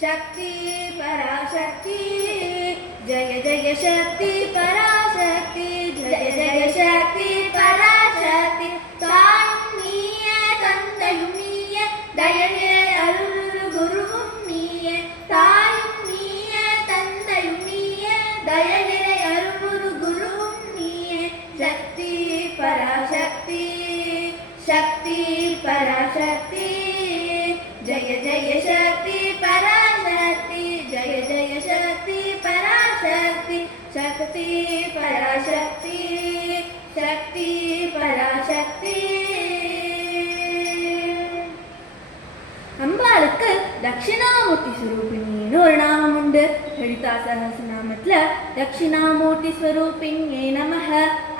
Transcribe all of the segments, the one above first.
शक्ति पराशक्ति जय जय शक्ति पराशक्ति जय जय शक्ति पराशक्ति தாயும் நீயே தந்தையும் நீயே தயநிறை அருள் குருவும் நீயே தாயும் நீயே தந்தையும் நீயே தயநிறை அருள் குருவும் நீயே शक्ति पराशक्ति शक्ति पराशक्ति जय जय शक्ति पराशक्ति जय जय शक्ति पराशक्ति शक्ति पराशक्ति शक्ति पराशक्ति அம்பாளுக்கு தட்சிணாமூர்த்தி ஸ்வரூபிணின்னு ஒரு நாமம் உண்டு. லலிதா சஹஸ்ரநாமத்துல தட்சிணாமூர்த்தி ஸ்வரூபிணியே நமஹ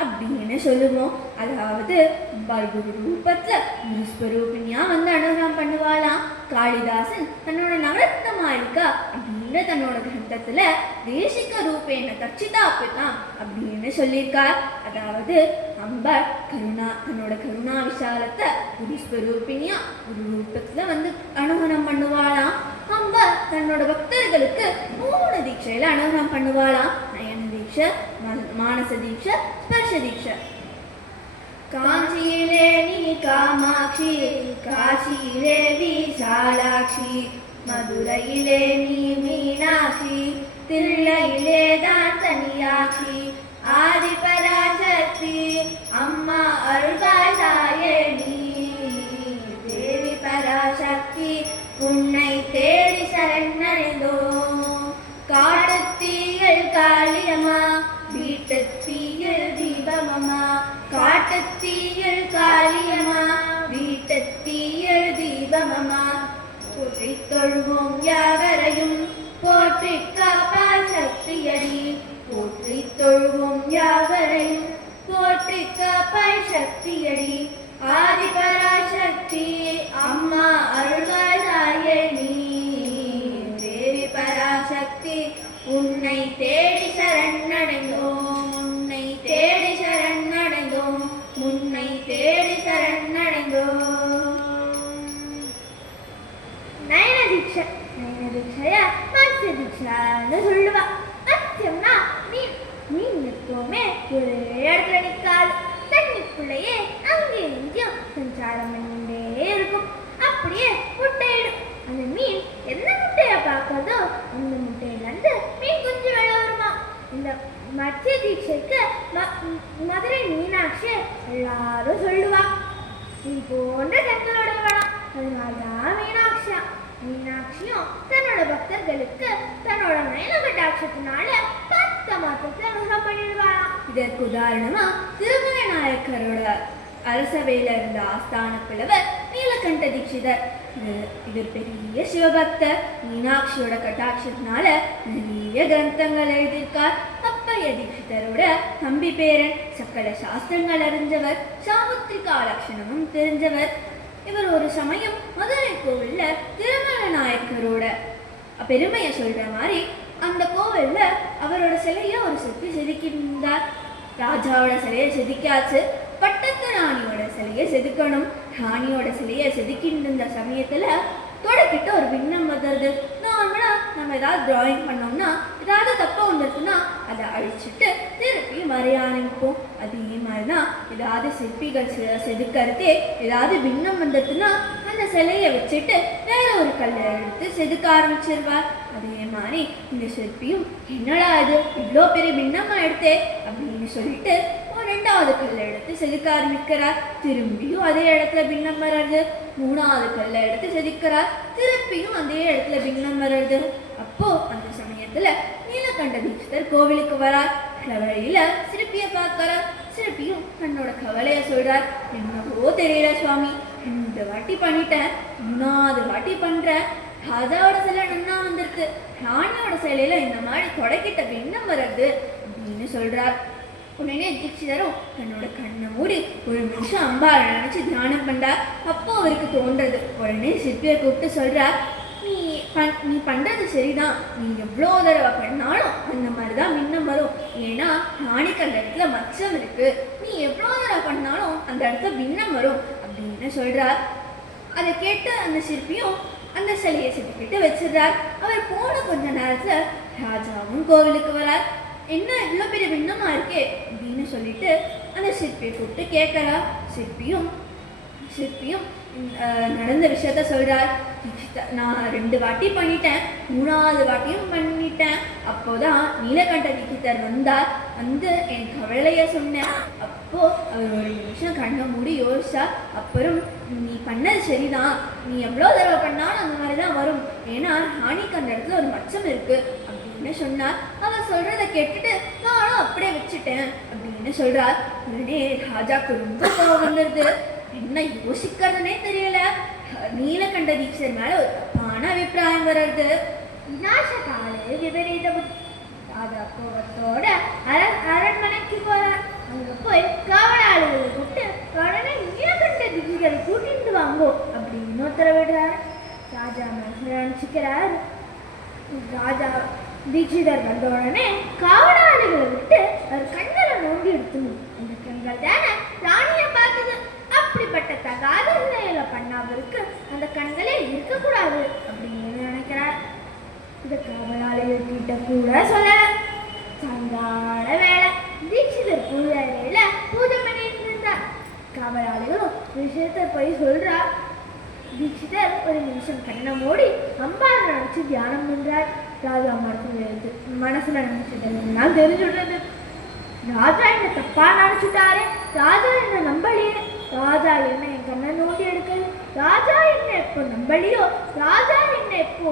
அப்படின்னு சொல்லுவோம். அதாவது அம்பாள் குரு ரூபத்துல குரு ஸ்வரூபிணியா வந்து அனுகிரகம் பண்ணுவாளாம். காளிதாசன் தன்னோட நவரத்ன மாளிகா அப்படின்ற தன்னோட கிரந்தத்துல தேசிக ரூபேன தட்சிதா பிதாம் அப்படின்னு சொல்லியிருக்கார். அதாவது அம்பாள் தன்னோட கருணா விஷாலத்தை குரு ஸ்வரூபிணியா குரு ரூபத்துல வந்து அனுகிரகம் பண்ணுவாளாம். அம்பாள் தன்னோட பக்தர்களுக்கு 3 தீட்சையில அனுகிரகம் பண்ணுவாளாம். நயன தீட்சை, மானச தீட்சை, ஸ்பர்ஷ தீட்சை. காஞ்சியிலே நீ காமாட்சி, காசியிலே விசாலாட்சி, மதுரையிலே நீ மீனாட்சி, தில்லையிலே தான் தனியாட்சி, ஆதி பராசக்தி அம்மா அருள்வாயே தேவி பராசக்தி உன்னை தேடி சரணடைந்தோம். காட்டுத்தீயில் காளியம்மா, வீட்டுத்தீயில் தீபமம்மா, காட்டுத்தீயில் காளியம்மா, வீட்டுத்தீயில் தீபமம்மா, போற்றி தொழுவோம் யாவரையும் போற்றி காப்பாள் சக்தியடி, போற்றி தொழுவோம் யாவரையும் போற்றி காப்பாள் சக்தியடி, ஆதி பராசக்தி அம்மா அருள்வாயே தேவி பராசக்தி உன்னை தேடி சரணடைந்தோம், உன்னை தேடி சரணடைந்தோம், உன்னை தேடி சரணடைந்தோம். நயன தீட்சை, நயன தீட்சைய மத்ய தீட்சான்னு சொல்லுவா. மத்யம்னா மீன் எப்பவுமே ஒரே இடத்துல நிற்காது, தண்ணிக்குள்ளேயே அங்கேயும் இங்கேயும் சஞ்சாரம் பண்ணிட்டே இருக்கும். அப்படியே முட்டையிடும். அந்த மீன் எந்த முட்டையை பார்க்காதோ அந்த முட்டையிலேருந்து மீன் குஞ்சு வெளில வருமா. இந்த மத்திய தீட்சைக்கு மதுரை மீனாட்சி எல்லாரும் சொல்லுவா. நீ போன்ற கண்களோட வேணாம், அதனால்தான் மீனாட்சியா. மீனாட்சியும் தன்னோட பக்தர்களுக்கு தன்னோட நயனகட்டாட்சத்தினால 10 மாதத்தை அனுகிரகம் பண்ணிடுவாளாம். இதற்கு உதாரணமா திருமலை நாயக்கரோட அரசவையில இருந்த ஆஸ்தான புலவர் நீலகண்ட தீட்சிதர். இவர் பெரிய சிவபக்தர். மீனாட்சியோட கட்டாட்சத்தினால நிறைய கிரந்தங்கள் எழுதியிருக்கார். அப்பைய தீட்சிதரோட தம்பி பேரன், சக்கர சாஸ்திரங்கள் அறிஞ்சவர், சாமுத்திரிகா லட்சணமும் தெரிஞ்சவர். இவர் ஒரு சமயம் மதுரை கோவில்ல திருமலை நாயக்கரோட பெருமையை சொல்ற மாதிரி அந்த கோவில்ல அவரோட சிலைய ஒரு சிற்பி செதுக்கியிருந்தார். ராஜாவோட சிலையை செதுக்காச்சு, பட்டத்து ராணியோட சிலையை செதுக்கணும். ராணியோட சிலையை செதுக்கிட்டு இருந்த சமயத்துல தொடக்கிட்ட ஒரு பின்னம் வந்துடுது. நார்மலா நம்ம ஏதாவது டிராயிங் பண்ணோம்னா ஏதாவது தப்பா வந்துருக்குன்னா அதை அழிச்சிட்டு திருப்பியும் வரைய ஆரம்பிப்போம். அதே மாதிரிதான் ஏதாவது சிற்பிகள் செதுக்கிறதே ஏதாவது பின்னம் வந்துருக்குன்னா அந்த சிலையை வச்சுட்டு வேற ஒரு கல்லை எடுத்து செதுக்க ஆரம்பிச்சிருவார். அதே மாதிரி இந்த சிற்பியும் என்னடா இது இவ்வளோ பெரிய பின்னமா எடுத்தே அப்படின்னு சொல்லிட்டு 2வது கல்லை எடுத்து செதுக்க ஆரம்பிக்கிறார். திரும்பியும் அதே இடத்துல பின்னம் வர்றது. 3வது கல்லை எடுத்து செதுக்கிறார். திருப்பியும் அதே இடத்துல பின்னம் வர்றது. அப்போ அந்த சமயத்துல நீலகண்ட தீட்சிதர் கோவிலுக்கு வரார். வழியில சிற்பியை பார்க்கிறார். சிற்பியும் தன்னோட கவலைய சொல்றார். என்னவோ தெரியல சுவாமி, 2 வாட்டி பண்ணிட்டேன், 3வது வாட்டி பண்றேன். ராஜாவோட சிலை நன்னா வந்திருக்கு, ராணியோட சிலையில இந்த மாதிரி தொடக்கிட்ட பின்னம் வர்றது அப்படின்னு சொல்றார். உடனே தீட்சிதரும் தன்னோட கண்ணை மூடி ஒரு நிமிஷம் அம்பாளை நினைச்சு தியானம் பண்றார். அப்போ அவருக்கு தோன்றது. உடனே சிற்பியை கூப்பிட்டு சொல்றார், நீ பண்றது சரிதான், நீ எவ்வளோ தடவை பண்ணாலும் அந்த மாதிரிதான் மின்னம் வரும். ஏன்னா ராணிக்கு அந்த இடத்துல மச்சம் இருக்கு, நீ எவ்வளோ தடவை பண்ணாலும் அந்த இடத்துல பின்னம் வரும் அப்படின்னு சொல்றார். அதை கேட்டு அந்த சிற்பியும் அந்த சிலையை செதுக்கிட்டு வச்சிடுறார். அவர் போன கொஞ்ச நேரத்துல ராஜாவும் கோவிலுக்கு வரார். என்ன இவ்வளோ பெரிய விண்ணமா இருக்கே அப்படின்னு சொல்லிட்டு அந்த சிற்பியை கூப்பிட்டு கேட்கறா. சிற்பியும் நடந்த விஷயத்த சொல்றார். நான் 2 வாட்டி பண்ணிட்டேன், 3வது வாட்டியும் பண்ணிட்டேன். அப்போதான் நீலகண்ட தீட்சிதர் வந்தார். வந்து என் கவலைய சொன்னேன். அப்போ அவர் ஒரு நிமிஷம் கண்ணை மூடி யோசிச்சா. அப்புறம் நீ பண்ணது சரிதான், நீ எவ்வளோ தடவை பண்ணாலும் அந்த மாதிரி தான் வரும், ஏன்னா ராணிக்கு அந்த இடத்துல ஒரு மச்சம் இருக்கு அப்படின்னு சொன்னார். அவர் சொல்றதை கேட்டுட்டு நானும் அப்படியே வச்சுட்டேன் அப்படின்னு சொல்றார். உடனே ராஜாக்கு ரொம்ப கோபம் வந்துடுது. என்ன யோசிக்கிறதுனே தெரியல. நீலகண்ட தீட்சிதர் மேல ஒரு தப்பான அபிப்பிராயம் வர்றது. விநாசகால விபரீத ராஜா கோபத்தோட அரண்மனைக்கு போறார். அங்க போய் காவலாளிகளை கூப்பிட்டு உடனே நீலகண்ட தீட்சிதரை கூட்டிட்டு வாங்கோ அப்படின்னு உத்தரவிடுறார். ராஜா மனசுல நினைச்சுக்கிறார். ராஜா தீட்சிதர் வந்த உடனே காவலாளிகளை விட்டு அவர் கண்களை நோண்டி எடுத்துணும். அந்த கண்கள் தானே ராணியை பார்த்தது. அப்படிப்பட்ட தகாத செயலை பண்ணாதவருக்கு அந்த கண்களே இருக்கக்கூடாது அப்படின்னு நினைக்கிறார். இந்த காவலாளிகள் கிட்ட கூட சொல்ல. சாயங்கால வேலை தீட்சிதர் பூஜையில பூஜை பண்ணிட்டு இருந்தார். காவலாளிகளும் விஷயத்தை போய் சொல்றார். தீட்சிதர் ஒரு நிமிஷம் கண்ணை மூடி அம்பாவை நினைச்சு தியானம் பண்றார். ராஜா மனசுல நினைச்சதெல்லாம் தெரிஞ்சுடுறது. ராஜா என்ன தப்பா நினைச்சுட்டாரு, ராஜா என்ன நம்பலையே, ராஜா என்ன என் கண்ணை நோண்டி எடுக்கல, ராஜா என்ன எப்போ நம்பலையோ, ராஜா என்ன எப்போ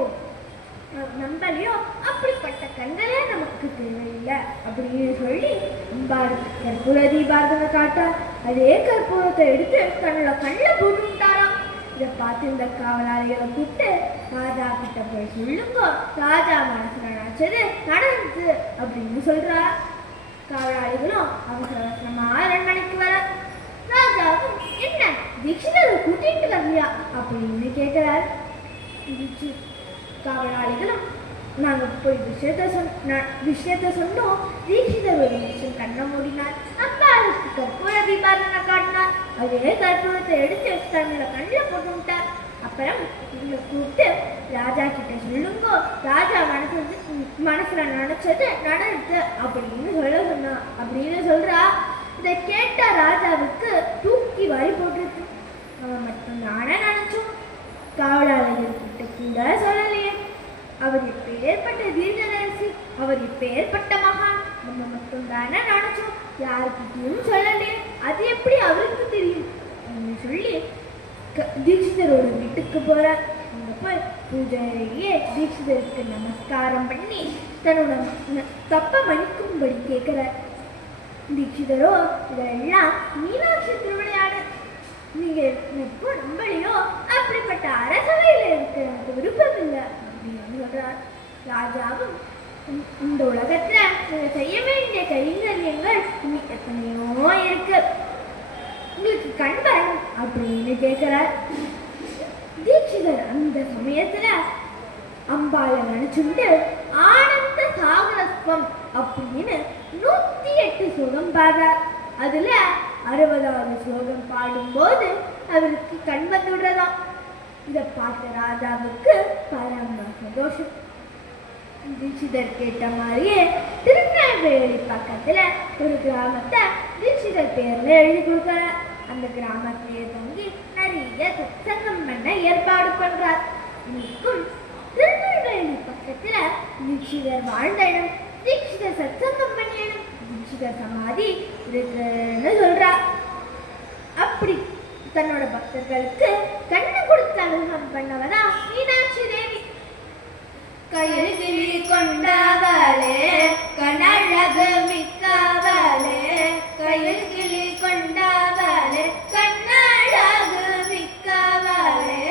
நம்பலையோ, அப்படிப்பட்ட கண்களே நமக்கு தேவையில்லை அப்படின்னு சொல்லி அம்பாளுக்கு கற்பூர தீபாரதனை காட்டார். அதே கற்பூரத்தை எடுத்து தன்னோட கண்ணில் போட்டுட்டாராம். இதை பார்த்து இந்த காவலாளிகளை கூப்பிட்டு ராஜா கிட்ட போய் சொல்லுங்க, ராஜா மனசுல நினைச்சது நடந்துச்சு அப்படின்னு சொல்றா. காவலாளிகளும் அவசர அவசரமா அரண்மனைக்கு வர. ராஜாவும் என்ன தீட்சிதரை கூட்டிட்டு வரலையா அப்படின்னு கேட்கிறார். காவலாளிகளும் நாங்க போய் விஷயத்த சொன்னோம். தீட்சிதர் ஒரு நிமிஷம் கண்ணை மூடினார். அம்பாளுக்கு கற்பூர தீபாரதனை காட்டினார். அதே கற்பூரத்தை எடுத்து தன்னோட கண்ணில் போட்டு விட்டார். அப்புறம் இவங்களை கூப்பிட்டு ராஜா கிட்ட சொல்லுங்க, ராஜா மனசுல நினைச்சது நடந்துச்சு அப்படின்னு அப்படின்னு சொல்றா. இதை கேட்ட ராஜாவுக்கு தூக்கி வாரி போட்டுருக்கு. அவன் மட்டும் நானே நினைச்சோம், காவலாளிகள் கிட்ட கூட சொல்லலையே. அவர் இப்ப ஏற்பட்ட தீர்க்கதரிசி, அவர் இப்ப ஏற்பட்ட மகான், நம்ம மட்டும் தானே நினைச்சோம், யாருக்கிட்டையும் சொல்லலையே, அது எப்படி அவருக்கு தெரியும் அப்படின்னு சொல்லி தீட்சிதரோட வீட்டுக்கு போறார். அங்க போய் பூஜையே தீட்சிதருக்கு நமஸ்காரம் பண்ணி தன்னோட தப்ப மன்னிக்கும்படி கேட்கிறார். தீட்சிதரோ இதெல்லாம் மீனாட்சி திருவிளையாடு, நீங்க எப்போ நம்பலையோ அப்படிப்பட்ட அரசவையில இருக்க எனக்கு விருப்பம் இல்லை அப்படின்னு சொல்றார். ராஜாவும் இந்த உலகத்துல செய்ய வேண்டிய கைங்கரியங்கள் எத்தனையோ இருக்கு, உங்களுக்கு கண் வரணும் அப்படின்னு கேட்கிறார். தீட்சிதர் அந்த சமயத்துல அம்பாளை நினைச்சுட்டு ஆனந்த சாகரஸ்வம் அப்படின்னு 108 ஸ்லோகம் பாடுறார். அதுல 60வது ஸ்லோகம் பாடும்போது அவருக்கு கண் வந்துடுறதாம். இதை பார்த்த ராஜாவுக்கு பரம சந்தோஷம். தீட்சிதர் கேட்ட மாதிரியே திருநெல்வேலி பக்கத்துல ஒரு கிராமத்தை தீட்சிதர் பேர்ல எழுதி கொடுக்கிறார். அந்த கிராமத்திலே தங்கி நிறைய சத்சங்கம் பண்ண ஏற்பாடு பண்றார். இன்னைக்கும் திருநெல்வேலி பக்கத்துல தீட்சிதர் வாழ்ந்த இடம், தீட்சிதர் சத்சங்கம் பண்ண இடம், தீட்சிதர் சமாதி இருக்குன்னு சொல்றார். அப்படி தன்னோட பக்தர்களுக்கு கண்ணு கொடுத்து அனுகிரகம் பண்ணவதா மீனாட்சி தேவி. கையில் கிளி கொண்டவளே கனழகு மிக்கவளே, கையில் கிளி கொண்டவளே கண்ணழகு மிக்கவளே,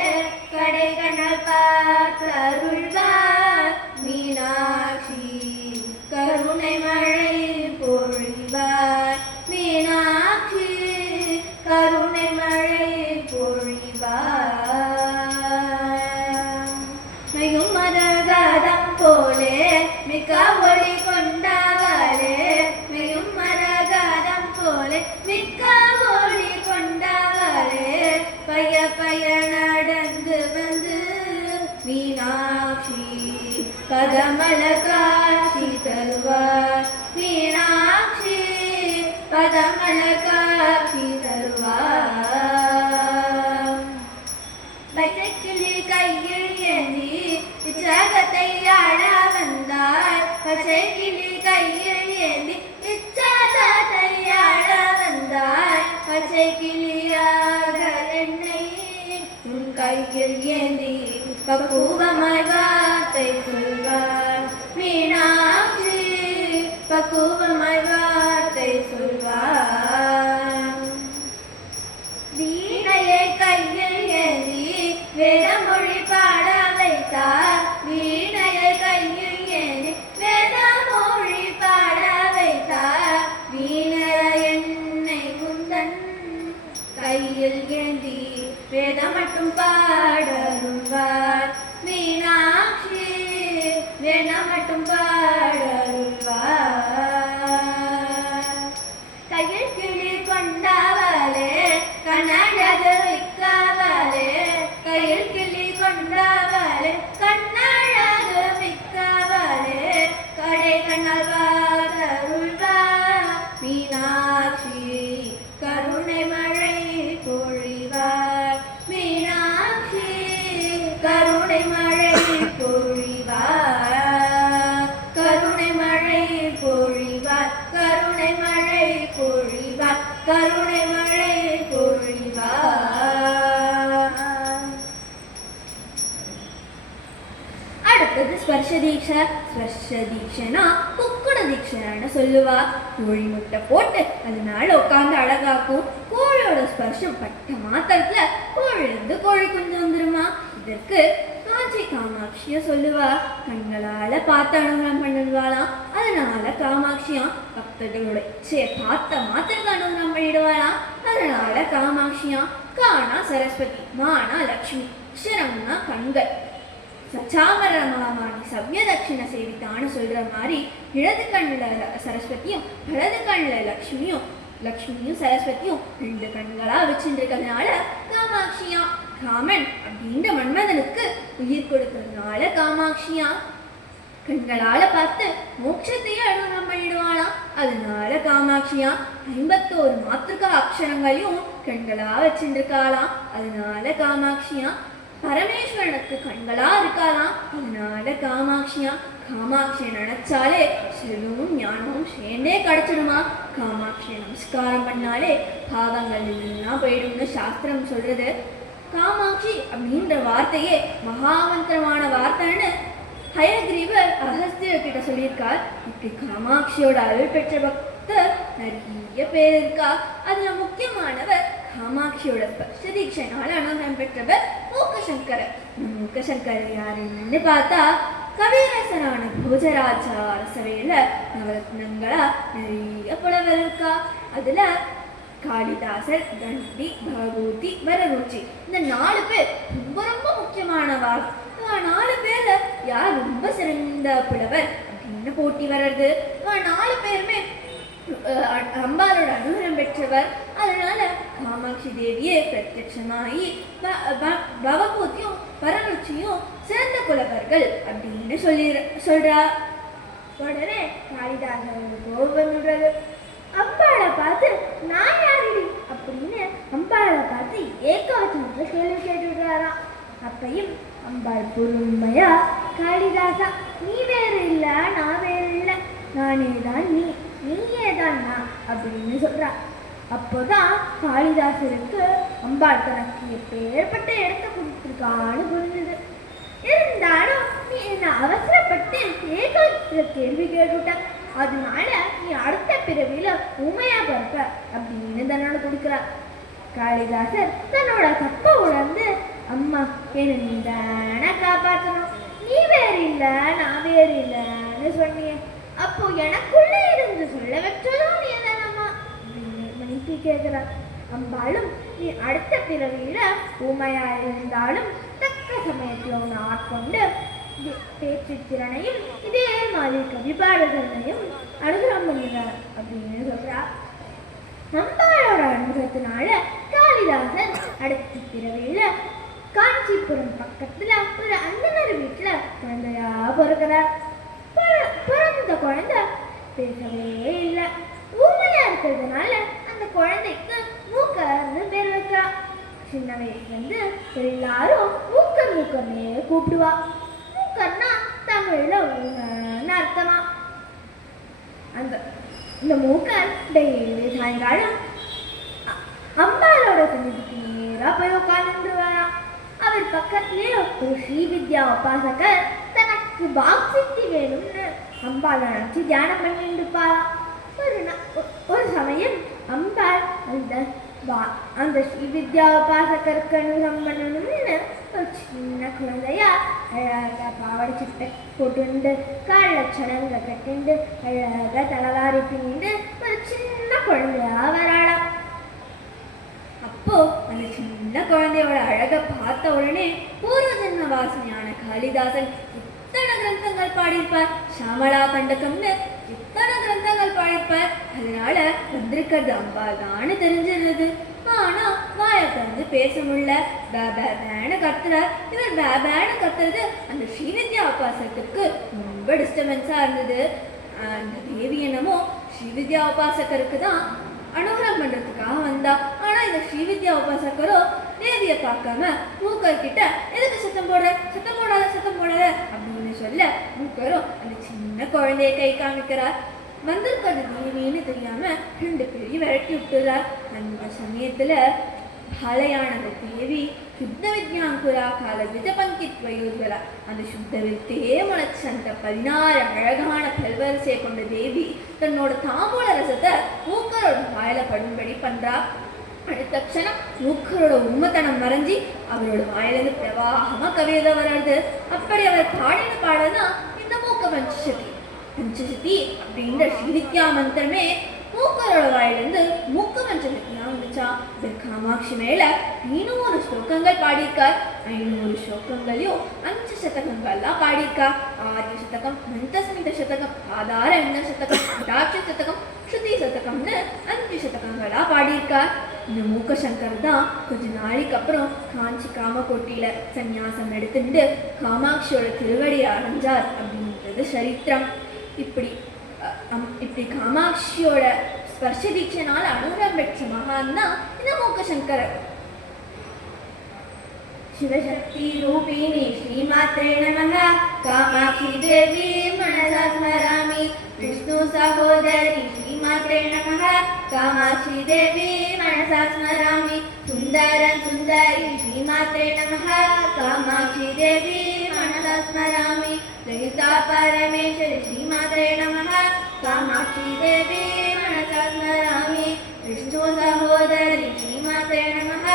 கடை கண்ணல் பார்த்தருள்வார் மீனாட்சி, கருணை மழை பொழிவார் மீனாட்சி, கருணை மழை பொழிவார். மிகும் மரகதம் போலே மிக ஒளி கொண்டவளே, பதமலர் காட்சி தருவார். பச்சைக்கிளி கையில் ஏந்தி இச்சகத்தை ஆள வந்தாய். பச்சைக்கிளி கையில் ஏந்தி இச்சகத்தை ஆள வந்தாய். பச்சைக்கிளியாக என்னை உன் கையில் ஏந்தி பக்குவமாய் வார்த்தை சொல்வார். மீனாட்சி பக்குவமாய் வார்த்தை சொல்வார். வீணையை கையில் ஏந்தி வேதமொழி பாட வைத்தார். வீணையை கையில் ஏந்தி வேதமொழி பாட வைத்தார். வீணர என்னை குந்தன் கையில் ஏந்தி வேதம் மட்டும் பாடருள்வார். மீனாட்சி வேதம் மட்டும் பாடருள்வார். கையில் கிளி கொண்டவளே கண்ணழகு மிக்கவளே. கையில் கிளி கொண்டவளே கண்ணழகு மிக்கவளே. கடை கண்ணால் பார்த்தருள்வார். மீனாட்சி கருணை மழை பொழிவார். மீனாட்சி கருணை மழை பொழிவார். கருணை மழை பொழிவார். கருணை மழை பொழிவார். கருணை மழை பொழிவார். அடுத்தது ஸ்பர்ஷ தீட்சை. ஸ்பர்ஷ தீட்சைனா குக்குட தீட்சைன்னு சொல்லுவா. கோழி முட்டை போட்டு அதனால உட்காந்து அழகாக்கும். கோழியோட ஸ்பர்ஷம் பட்ட மாத்திரத்துல கோழிலிருந்து கோழி குஞ்சு வந்துருமா. இதற்கு காஞ்சி காமாட்சிய சொல்லுவா. கண்களால பார்த்து அனுகிரகம் பண்ணிடுவாளாம். அதனால காமாட்சியா பக்தர்களோட இச்சையை பார்த்த மாத்திரத்துக்கு அனுகிரகம் பண்ணிடுவாளாம். அதனால காமாட்சியா காணா சரஸ்வதி, மானா லக்ஷ்மி, அக்ஷரம்னா கண்கள். சச்சாமரமாணி சவ்ய தட்சிண சேவித்தான்னு சொல்ற மாதிரி இடது கண்ணில் சரஸ்வதியும் வலது கண்ணில் லக்ஷ்மியும் சரஸ்வதியும் 2 கண்களா வச்சுருக்கிறதுனால காமாட்சியா. காமன் அப்படின்ற மன்மதனுக்கு உயிர் கொடுக்கறதுனால காமாட்சியா. கண்களால பார்த்து மோட்சத்தையே அனுகிரகம் பண்ணிடுவாளாம். அதனால காமாட்சியா 51 மாத்திருக்கா அக்ஷரங்களையும் கண்களா வச்சுருக்காளாம். அதனால காமாட்சியா. பரமேஸ்வரனுக்கு கண்களா இருக்காளாம். அதனால காமாட்சியா. காமாட்சியை நினைச்சாலே செல்வமும் ஞானமும் சேர்ந்தே கிடைச்சிடுமா. காமாட்சியை நமஸ்காரம் பண்ணாலே பாவங்கள் எல்லாம் போயிடும்னு சாஸ்திரம் சொல்றது. காமாட்சி அப்படின்ற வார்த்தையே மகாமந்திரமான வார்த்தைன்னு ஹயக்ரீவர் அகஸ்தியர் கிட்ட சொல்லியிருக்கார். இப்படி காமாட்சியோட அருள் பெற்ற பக்தர் நிறைய பேர் இருக்கா. அதுல முக்கியமானவர் காமாட்சியோட ஸ்பர்ஷ தீட்சைனால அனுகிரகம் பெற்றவர் மூக்கசங்கரர். மூக்கசங்கரர் யாருன்னு பார்த்தா கவிரசனான போஜராச்சார சபையில நவரத்னங்களா நிறைய புலவர் இருக்கா. அதுல காளிதாசர், தண்டி, பகவதி, வரருச்சி இந்த 4 பேர் ரொம்ப ரொம்ப முக்கியமானவா. 4 பேர்ல யார் ரொம்ப சிறந்த புலவர் அப்படின்னு போட்டி வர்றது. 4 பேருமே அம்பாலோட அனுகிரகம் பெற்றவர். அதனால காமாட்சி தேவியே பிரத்யட்சமாயி பவபூதியும் வரருச்சியும் சிறந்த புலவர்கள் அப்படின்னு சொல்றா. உடனே காளிதாசன் கோபம் வந்துடுறது. அம்பாளை பார்த்து நான் யாரிடி அப்படின்னு அம்பாளை பார்த்து ஏகவச்சனத்துல கேள்வி கேட்டுடுறாராம். அப்பையும் அம்பாள் பொறுமையா, காளிதாசா நீ வேறு இல்லை, நான் வேறு இல்லை, நானே தான் நீயே தான் நான் அப்படின்னு சொல்றா. அப்போதான் காளிதாசருக்கு அம்பாள் தனக்கு எப்பேற்பட்ட இடத்தை கொடுத்துருக்கான்னு புரிஞ்சுது. இருந்தாலும் நீ என்ன அவசரப்பட்டு ஏகவச்சன கேள்வி கேட்டுட்ட, அதனால நீ அடுத்த பிறவியில உண்மையா பிறப்ப அப்படின்னு தன்னோட கொடுக்குறா. காளிதாசர் தன்னோட தப்பை உணர்ந்து அம்மா என்ன நீ தானே காப்பாற்றணும், நீ வேறு இல்லை நான் வேறு இல்லைன்னு சொன்னியே, அப்போ எனக்குள்ள இருந்து சொல்ல வச்சதும் நீ தானம்மா அப்படின்னு மன்னிப்பு கேட்கிறா. அம்பாளும் நீ அடுத்த பிறவியில ஊமையா இருந்தாலும் தக்க சமயத்தில் உன்னை ஆட்கொண்டு பேச்சு திறனையும் இதே மாதிரி கவி பாடுதலையும் அனுகிரகம் பண்ணுறார் அப்படின்னு சொல்றா. அம்பாளோட அனுகிரகத்தினால காளிதாசன் அடுத்த பிறவியில காஞ்சிபுரம் பக்கத்துல ஒரு அந்தனர் வீட்டுல குழந்தையா பிறக்கிறார். பிறந்த குழந்தை பேசவே இல்லை, ஊமையா இருக்கிறதுனால அந்த குழந்தைக்கு மூக்கர்னு பேர் வைக்கிறா. சின்ன வயசுல இருந்து எல்லாரும் மூக்கர் மூக்கர்னே கூப்பிடுவா. மூக்கர்னா தமிழ்ல ஊன்னு அர்த்தமா. இந்த மூக்கர் டெய்லி சாயங்காலம் அம்பாளோட சன்னிதிக்கு நேரா போய் உட்காந்துருவாராம். அவர் பக்கத்திலே ஒரு ஸ்ரீவித்யா உபாசகர் தனக்கு வாக்சித்தி வேணும்னு அம்பாளை நினைச்சு தியானம் பண்ணிட்டு இருப்பாராம். ஒரு சமயம் அம்பாள் அந்த ஸ்ரீவித்யா உபாசகருக்கு அனுகிரகம் பண்ணணும்னு ஒரு சின்ன குழந்தையா அழகா பாவாடை சட்டை போட்டுண்டு காலில் சடங்க கட்டிண்டு அழகா தலைவாரி பின்னிண்டு ஒரு சின்ன குழந்தையா வராளாம். அப்போ அந்த சின்ன குழந்தையோட அழகை பார்த்த உடனே பூர்வ ஜென்ம வாசனையான காளிதாசன் எத்தனை கிரந்தங்கள் பாடியிருப்பார். ஷாமலா கண்டகம்னு எத்தனை கிரந்தங்கள் பாடியிருப்பார். அதனால வந்திருக்கிறது அம்பாள் தான்னு தெரிஞ்சிருந்தது. ஆனா வாயை திறந்து பேச முடியல. பேபேன்னு கத்துறார். இவர் பேபேன்னு கத்துறது அந்த ஸ்ரீவித்யா உபாசகருக்கு ரொம்ப டிஸ்டர்பன்ஸா இருந்தது. அந்த தேவி என்னமோ ஸ்ரீவித்யா உபாசகருக்கு தான் அனுகிரகம் பண்றதுக்காக வந்தா. ஆனா இந்த ஸ்ரீவித்யா உபாசகரோ தேவியை பார்க்காம மூக்கர் கிட்ட எதுக்கு சத்தம் போடுற, சத்தம் போடாத, சத்தம் போடாத அப்படின்னு சொல்ல மூக்கரோ அந்த சின்ன குழந்தைய கை காமிக்கிறார். வந்திருக்கிறது தேவின்னு தெரியாம ரெண்டு பேரையும் விரட்டி விட்டுறார். அந்த சமயத்துல பாலையான அந்த தேவி சுத்த வித்யாங்குரா கால விஜபங்கித் வயோஜலா அந்த சுத்த வித்தே முளைச்ச அந்த 16 அழகான பல்வரிசையை கொண்ட தேவி தன்னோட தாம்பூல ரசத்தை மூக்கரோட வாயில படும்படி பண்றா. அடுத்த க்ஷணம் மூக்கரோட உண்மைத்தனம் மறைஞ்சி அவரோட வாயிலிருந்து பிரவாகமா கவிதை வர்றது. அப்படி அவர் பாடின பாடதான் இந்த மூக்க பஞ்சசதி. பஞ்சசதி அப்படின்ற ஸ்ரீவித்யா மந்திரமே மூக்கரோட வாயிலிருந்து மூக்க பஞ்சசதியா வந்துச்சா. காமாட்சி மேல 500 ஸ்லோகங்கள் பாடியிருக்கார். 500 ஸ்லோகங்களையும் 5 சதகங்கள்லாம் பாடியிருக்கார். ஆரிய சதகம், மந்தஸ்மித சதகம், ஆதார எண்ண சதகம், அடாட்சி சதகம், ஸ்ருதி சதகம்னு 5 சதகங்களா பாடியிருக்கார். இந்த மூக்க சங்கர் தான் கொஞ்ச நாளைக்கு அப்புறம் காஞ்சி காமகோட்டியில சந்நியாசம் எடுத்துட்டு காமாட்சியோட திருவடியை அடைஞ்சார் அப்படின்றது சரித்திரம். இப்படி காமாட்சியோட ஸ்பர்ஷ தீட்சைனால அனுகிரகம் பெற்ற மகான் தான் இந்த மூக்க சங்கரர். शिवशक्ति रूपिणी श्रीमात्रे नमः कामाक्षी देवी मनसा स्मरामि विष्णु सहोदरी श्रीमात्रे नमः कामाक्षी देवी मनसा स्मरामि सुंदर सुंदरी श्रीमात्रे नमः कामाक्षी देवी मनसा स्मरामि ललिता परमेश्वरी श्रीमात्रे नमः कामाक्षी देवी मनसा स्मरामि विष्णु सहोदरी श्रीमात्रे नमः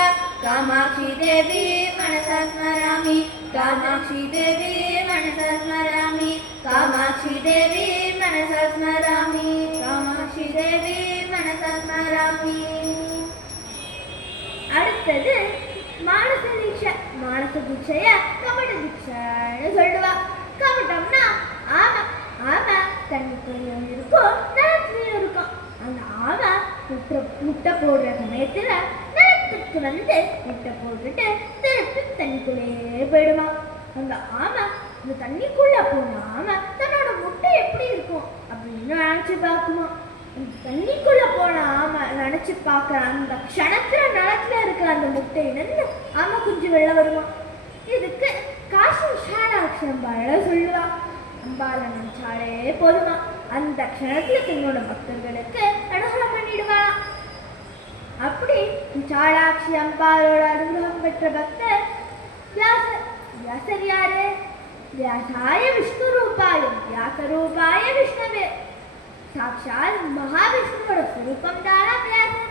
कामाक्षी देवी मनसा स्मरामि कामाक्षी देवी मनसा स्मरामि कामाक्षी देवी मनसा स्मरामि कामाक्षी देवी मनसा स्मरामि. அடுத்தது மானச தீட்சை. மானச தீட்சைய கபட தீட்சைன்னு சொல்லுவா. கபடம்னா ஆமை. ஆமை தண்ணிக்குள்ளேயும் இருக்கும் நிலத்துலையும் இருக்கும். அந்த ஆமை முட்டை போடுற சமயத்துல நிலத்துக்கு வந்து முட்டை போட்டுட்டு திருப்பி தண்ணிக்குள்ளேயே போயிடுமா. அந்த ஆமை இந்த தண்ணிக்குள்ள போன ஆமை தன்னோட முட்டை எப்படி இருக்கும் அப்படின்னு நினைச்சு பார்க்குமா. தண்ணிக்குள்ள போன ஆமை நினைச்சு பார்க்குற அந்த க்ஷணத்துல நிலத்துல இருக்கிற அந்த முட்டையிலிருந்து ஆமை குஞ்சு வெளில வருமா. இதுக்கு காசி ஷாலாட்சி அம்பாள சொல்லுவா. அம்பாளை நினைச்சாலே போதுமா அந்த க்ஷணத்துல தன்னோட பக்தர்களுக்கு அனுகிரகம் பண்ணிடுவாளாம். அப்படி ஷாலாட்சி அம்பாளோட அனுகிரகம் பெற்ற பக்தர் வியாசர். வியாசர் யாரு? வியாசாய விஷ்ணு ரூபாய வியாச ரூபாய விஷ்ணுவே. சாட்சாத் மகாவிஷ்ணுவோட சுரூபம் தானா வியாசர்.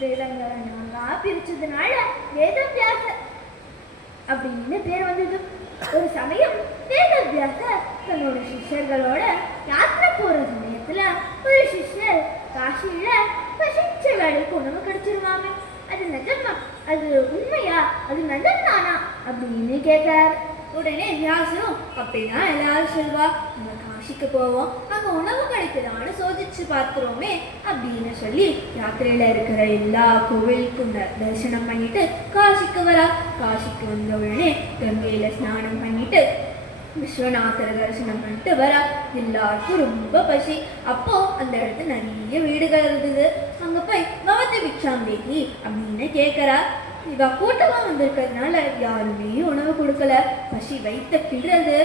வேதங்களை நாங்கா பிரிச்சதுனால வேத வியாசர் அப்படின்னு பேர் வந்தது. ஒரு சமயம் வேதவியாசர் தன்னோட சிஷ்யர்களோட யாத்திரை போற சமயத்துல ஒரு சிஷ்யர் காசியில பசிச்ச வேலைக்கு உணவு கிடைச்சிருவாங்க. அது நிஜமா? அது உண்மையா? அது நிஜம்தானா அப்படின்னு கேட்டார். உடனே வியாசரும் அப்படின்னா எல்லாரும் சொல்வா, நம்ம காசிக்கு போவோம், அங்க உணவு கிடைக்குதான்னு சோதிச்சு பார்த்துருவோமே அப்படின்னு சொல்லி யாத்திரையில இருக்கிற எல்லா கோவிலுக்கும் தரிசனம் பண்ணிட்டு காசிக்கு வரா. காசிக்கு வந்த உடனே கங்கையில ஸ்நானம் பண்ணிட்டு விஸ்வநாதர் தரிசனம் பண்ணிட்டு வர எல்லாருக்கும் ரொம்ப பசி. அப்போ அந்த இடத்துல நிறைய வீடுகள் இருந்தது. அங்க போய் பவதி பிக்ஷாம் தேகி அப்படின்னு கேட்கறா. இவ கூட்டமா வந்திருக்கிறதுனால யாருமே உணவு கொடுக்கல. பசி வைத்த கிடுறது.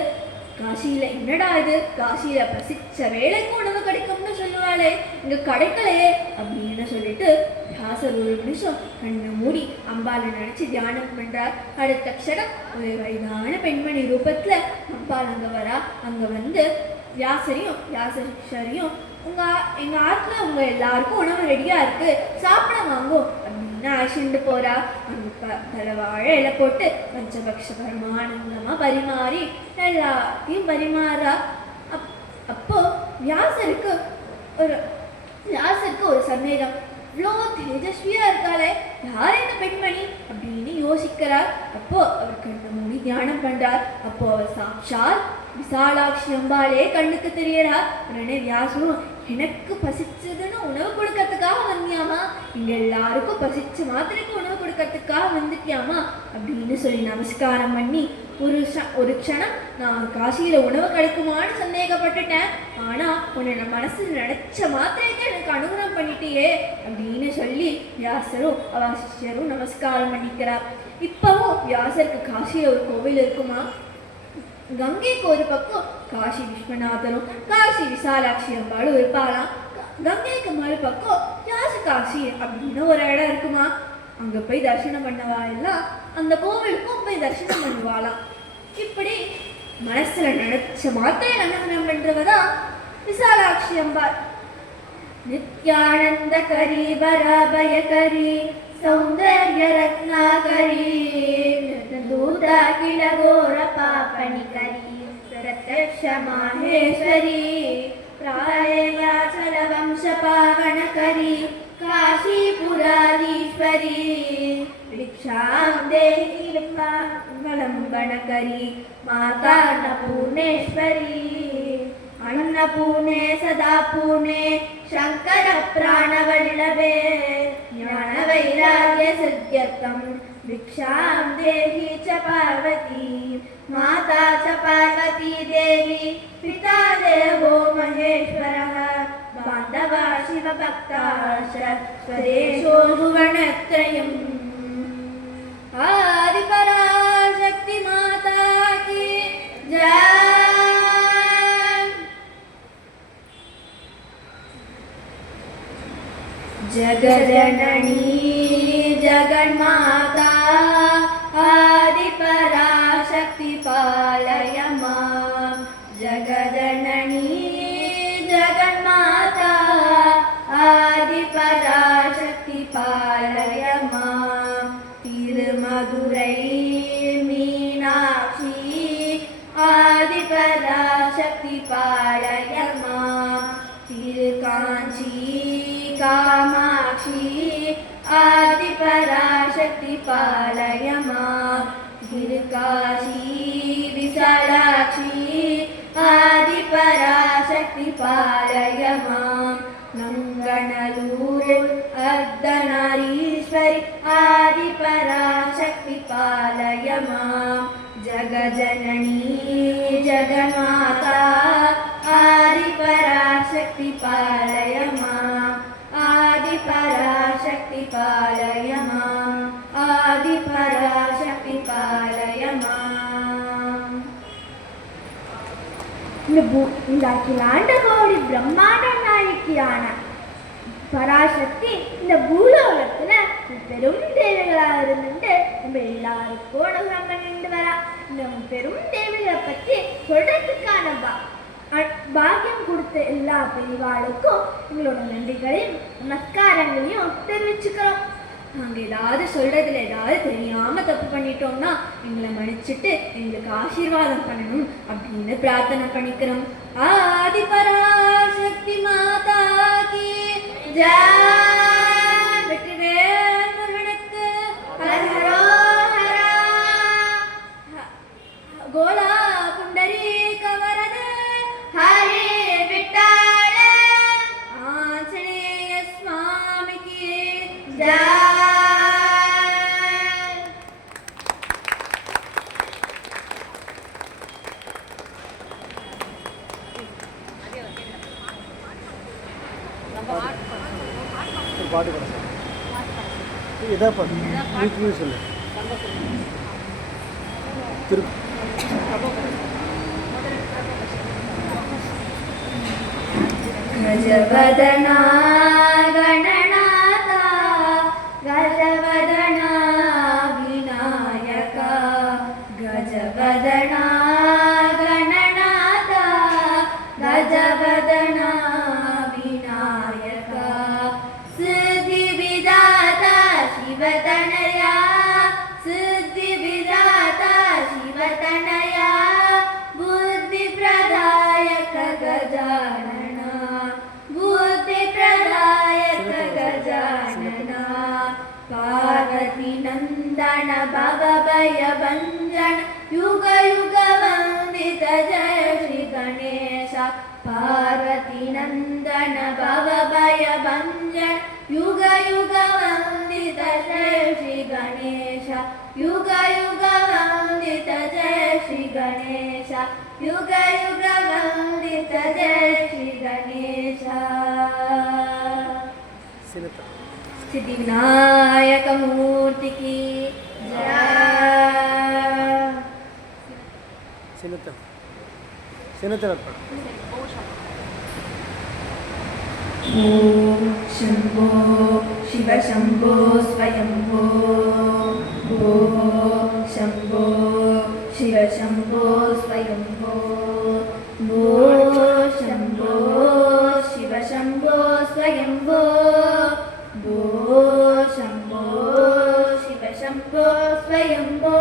காசியில என்னடா இது, காசியில பசிச்ச வேலைக்கு உணவு கிடைக்கும்னு சொல்லுவாளே, இங்க கிடைக்கலையே அப்படின்னு சொல்லிட்டு வியாசர் ஒரு நிமிஷம் கண்ணு மூடி அம்பாலை நினைச்சு தியானம் பண்றார். அடுத்த க்ஷணம் ஒரு வயதான பெண்மணி ரூபத்துல அம்பாள் அங்க வரா. அங்க வந்து வியாசரையும் எங்க ஆத்துல உங்க எல்லாருக்கும் உணவு ரெடியா இருக்கு, சாப்பிட வாங்கும் அப்படின்னு அழைச்சிட்டு போறா. அங்க தலைவாழை இலை போட்டு பஞ்சபக்ஷ பரமானந்தமா பரிமாறி எல்லாத்தையும் பரிமாறா. அப்போ வியாசருக்கு ஒரு சந்தேகம். இவ்வளோ தேஜஸ்வியா இருக்காளே, யார் இந்த பெண்மணி அப்படின்னு யோசிக்கிறார். அப்போ அவர் கண்ணு மூடி தியானம் பண்றார். அப்போ அவர் சாட்சாத் விசாலாட்சி அம்பாலே கண்ணுக்கு தெரியறா. உடனே வியாசரும், எனக்கு பசிச்சதுன்னு உணவு கொடுக்கறதுக்காக வந்தியாமா, இங்க எல்லாருக்கும் பசிச்ச மாத்திரைக்கு உணவு கொடுக்கறதுக்காக வந்துட்டியாமா அப்படின்னு சொல்லி நமஸ்காரம் பண்ணி, ஒரு க்ஷணம் நான் காசியில உணவு கிடைக்குமான்னு சந்தேகப்பட்டுட்டேன், ஆனா உன்னை மனசு நினைச்ச மாத்திரைக்கு எனக்கு அனுகிரகம் பண்ணிட்டியே அப்படின்னு சொல்லி வியாசரும் அவ சிஷ்யரும் நமஸ்காரம் பண்ணிக்கிறார். இப்பவும் வியாசருக்கு காசியில ஒரு கோவில் இருக்குமா. கங்கைக்கு ஒரு பக்கம் காசி விஸ்வநாதரும் காசி விசாலாட்சி அம்பாலும் இருப்பாளாம். கங்கைக்கு மறுபக்கம் காசி அப்படின்னு ஒரு இடம் இருக்குமா. அங்க போய் தரிசனம் பண்ணவா எல்லாம் அந்த கோவிலுக்கும் போய் தரிசனம் பண்ணுவாளாம். இப்படி மனசுல நினைச்ச மாத்திரை அனுகிரகம் பண்றவதான் விசாலாட்சி அம்பாள். நித்யானந்த கரி பராபயகரி சௌந்தர்ய ரத்னாகரி दूता किल घोर पापनि करी प्रत्यक्ष माहेश्वरी प्राययाचल वंश पावन करी काशीपुराधीश्वरी भिक्षां देहि वलंबन करी माता अन्नपूर्णेश्वरी अन्नपूर्णे सदा पूर्णे शंकर प्राणवल्लभे ज्ञान वैराग्य सिद्ध्यर्थं भिक्षां देहि च पार्वती माता च पार्वती देवी पिता देवो महेश्वरः बान्धवा शिवभक्ताश्च स्वदेशो भुवनत्रयम् आदिपराशक्ति माता की जय। जगजननी जगन्माता आदिपराशक्ति पालय मां। जगजननी जगन्माता आदिपराशक्ति पालय मां। तिरुमधुरै मीनाक्षी आदिपराशक्ति पालय मां। तिरुकाञ्ची कामाक्षी आदिपराशक्ति पालय मां। गिरिकाशी विशालाक्षी आदिपराशक्ति पालय मां। नंगनलूर अर्धनारीश्वरी आदिपराशक्ति पालय मां। जगजननी जगन्माता आदिपराशक्ति पालय मां। आदिपराशक्ति पालय मां। आदिपराशक्ति पालय मां। இந்த அகிலாண்ட கோடி பிரம்மாண்ட நாயகியான பராசக்தி இந்த பூலோகத்துல பெரும் தேவிகளா இருந்துட்டு நம்ம எல்லாருக்கும் அனுகிரகம் பண்ணிட்டு வரா. இந்த பெரும் தேவிகளை பத்தி சொல்றதுக்கான பாக்கியம் கொடுத்த எல்லா பெரிவாளுக்கும் எங்களோட நன்றிகளையும் நமஸ்காரங்களையும் தெரிவிச்சுக்கிறோம். நாங்கள் ஏதாவது சொல்றதுல ஏதாவது தெரியாம தப்பு பண்ணிட்டோம்னா எங்களை மன்னிச்சுட்டு எங்களுக்கு ஆசீர்வாதம் பண்ணணும் அப்படின்னு பிரார்த்தனை பண்ணிக்கிறோம். ஆதிபராசக்தி மாதா கி ஜெய். வெற்றிவேல் முருகனுக்கு ஹரோஹரா. கோலா புண்டரீக வரத ஹரி விட்டாள ஆஞ்சநேய சுவாமிக்கு ஜெய். இதான் பாட்டு நீ சொல்லு திரு गजवदना गणनाथा गजवदना विनायका गजवदना गणनाथा गजवदना विनायका सिद्धिविदाता शिवतनया सिद्धिविदाता शिवतनया बुद्धिप्रदायक गजानना बुद्धिप्रदायक गजानना पार्वती नंदन भवभयभञ्जन युग युग वन्दित जय श्री गणेश पार्वती नंदन भवभयभञ्जन युग युग वन्दित जय श्री गणेश युग युग वन्दित जय श्री गणेश युग युग वन्दित जय श्री गणेश सिद्धिविनायक मूर्ति की जय ओम शंभो शिव शंभो स्वयंभो ओम शंभो शिव शंभो स्वयंभो ओम शंभो शिव शंभो स्वयंभो ओम शंभो शिव शंभो स्वयंभो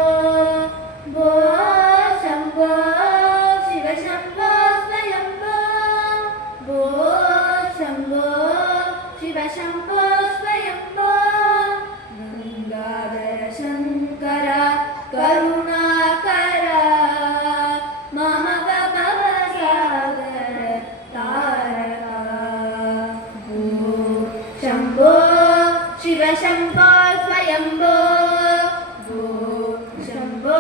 ओम शंभो शिव शंभो स्वयंभो ओम शंभो शिव शंभो स्वयंभो गंगाधर शंकर करुणाकर मम भवसागर तारका ओम शंभो शिव शंभो स्वयंभो ओम शंभो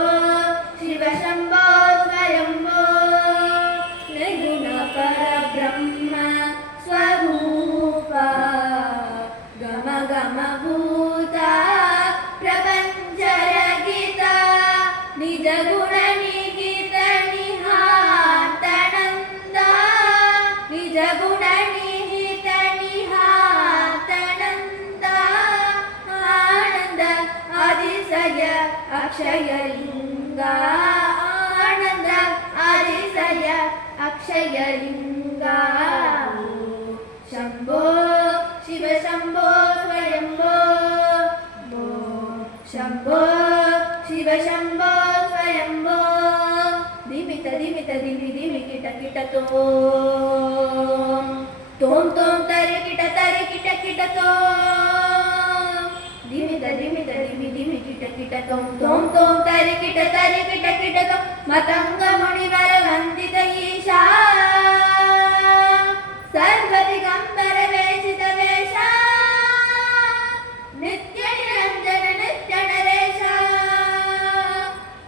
शिव शंभो स्वयंभो निर्गुण परब्रह्म स्वरूपा गम गम भूता प्रपञ्चरहिता निज गुण निहित निहातनन्दा निज गुण निहित निहातनन्दा आनन्द आदिशय अक्षयलिङ्गा आनन्द आदिशय अक्षयलिङ्गा शंभो शिव शंभो स्वयंभो शंभो शिव शंभो स्वयंभो दिमित दिमित दिमि दिमि किट किट तोम तोम तरे किट किट तोम दिमित दिमित दिमि दिमि किट तोम तोम तरे किट किट तोम मतंग मुनिवर वंदित ईशा सर्वदिगंबर वेशित वेशा नित्य निरंजन नित्य नरेशा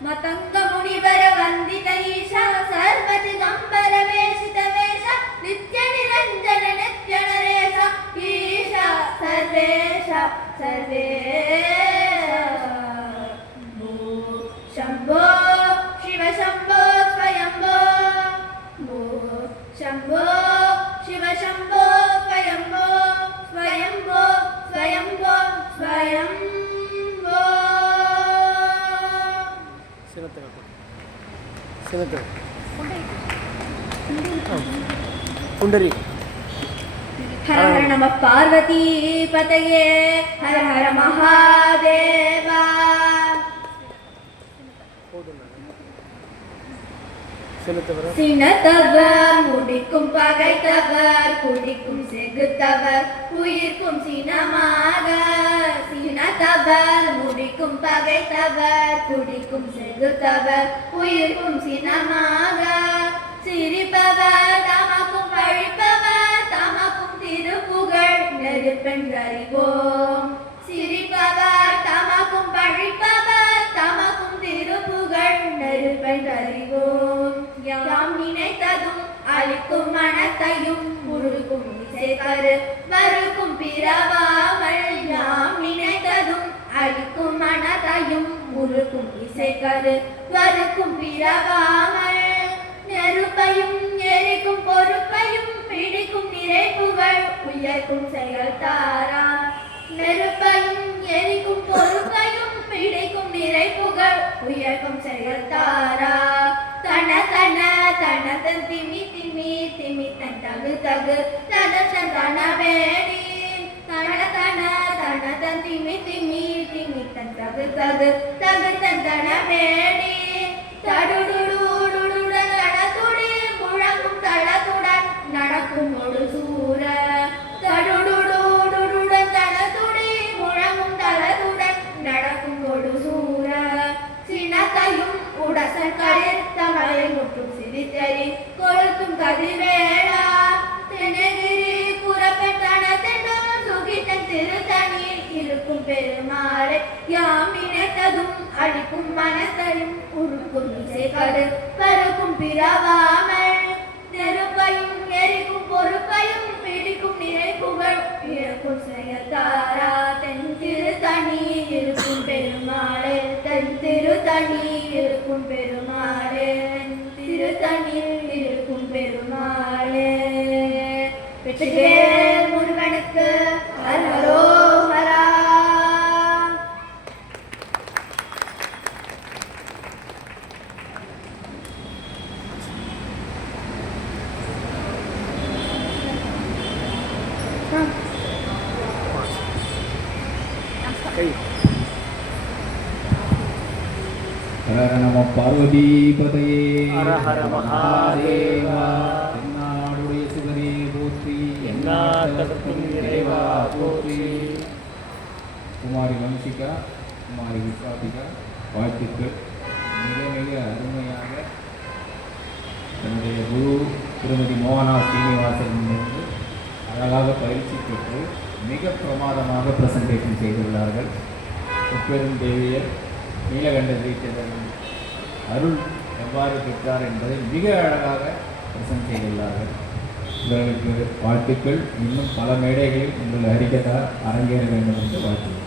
मतंग मुनिवर वंदित ईशा सर्वदिगंबर वेशित वेशा नित्य निरंजन नित्य नरेशा ईशा सर्वेशा सर्वेशा शंभो शिव शंभो स्वयंभो शंभो शिव शंभो स्वयंभो स्वयंभो स्वयंभो स्वयंभो पुंडरी हर हर नमः पार्वती पतये हर हर महादेवा சினத்தவர் முடிக்கும் பகைத்தவர் குடிக்கும் செகுத்தவர் உயிர்க்கும் சினமாக சினத்தவர் முடிக்கும் பகைத்தவர் குடிக்கும் செகுத்தவர் உயிர்க்கும் சினமாக சிரிப்பவர் தமக்கும் பழிப்பவர் தமக்கும் திருப்புகழ் நெருப்பென்றறிவோம் சிரிப்பவர் தமக்கும் பழிப்பவர் தமக்கும் திருப்புகழ் நெருப்பென்றறிவோம் யாம் நினைத்ததும் அளிக்கும் மனத்தையும் முழுக்கும் இசைக்கரு வருக்கும் பிறவாமல் யாம் நினைத்ததும் ஒருக்கும் இசைக்கரு வருக்கும் பிறவாமல் நெருப்பையும் எரிக்கும் பொறுப்பையும் பிடிக்கும் நிறைப்புகள் உயர்க்கும் செயல் தாரா நெருப்பையும் எரிக்கும் பொறுப்பையும் பிடிக்கும் நிறைப்புகள் உயர்க்கும் செயல் தாரா தன தன தன தன் திமி திமி திமி தன் தகு தகு தன தன் தன வேணி தன தன தன தன் திமி திமி திமி தன் தகு தகு தகு தன் தன வேணி தடுடுடுடுடன் தடத்துடி முழங்கும் தளத்துடன் நடக்கும் ஒரு சூர தடுடுடுடுடன் தளத்துடி முழங்கும் தளத்துடன் நடக்கும் ஒரு சூர சினத்தையும் உடசல் கரிர் தமிழை முற்றும் சிரித்தறி கொழுத்தும் கதிர்வேளா தென்னகிரி புறப்பெட்டனத்தென்றும் சுகித்தன் திருத்தனில் இருக்கும் பெருமாளை யாம் நினைத்ததும் அழிக்கும் மனத்தையும் உருக்கும் இசைக்கடு பருக்கும் பிறவாமல் நெருப்பையும் எரிக்கும் பொறுப்பையும் பிடிக்கும் நிறைப்புகள் இறக்கும் செயத்தாரா தென் திருத்தனி இருக்கும் பெருமாளே தென் திருத்தனி இருக்கும் பெருமாளே திருத்தனில் இருக்கும் பெருமாளே வெற்றிவேல் முருகனுக்கு ஹரோஹரா. கை ஹர நம பார்வதிபதையே ஹர ஹர மகாதேவா. தென்னாடுடைய சிவனே போற்றி எந்நாட்டவர்க்கும் இறைவா போற்றி. குமாரி வம்சிகா குமாரி விஸ்வாபிகா வாழ்த்துக்கள். மிக மிக அருமையாக தன்னுடைய குரு திருமதி மோகனா சீனிவாசனிலிருந்து அழகாக பயிற்சி பெற்று மிக பிரமாதமாக பிரசன்டேஷன் செய்துள்ளார்கள். முப்பெரும் தேவியர் நீலகண்ட தீட்சிதர் அருள் எவ்வாறு பெற்றார் என்பதை மிக அழகாக பிரசன்ட் செய்துள்ளார்கள். இவர்களுக்கு வாழ்த்துக்கள். இன்னும் பல மேடைகளில் உங்கள் ஹரிகதா அரங்கேற வேண்டும் என்று வாழ்த்துக்கள்.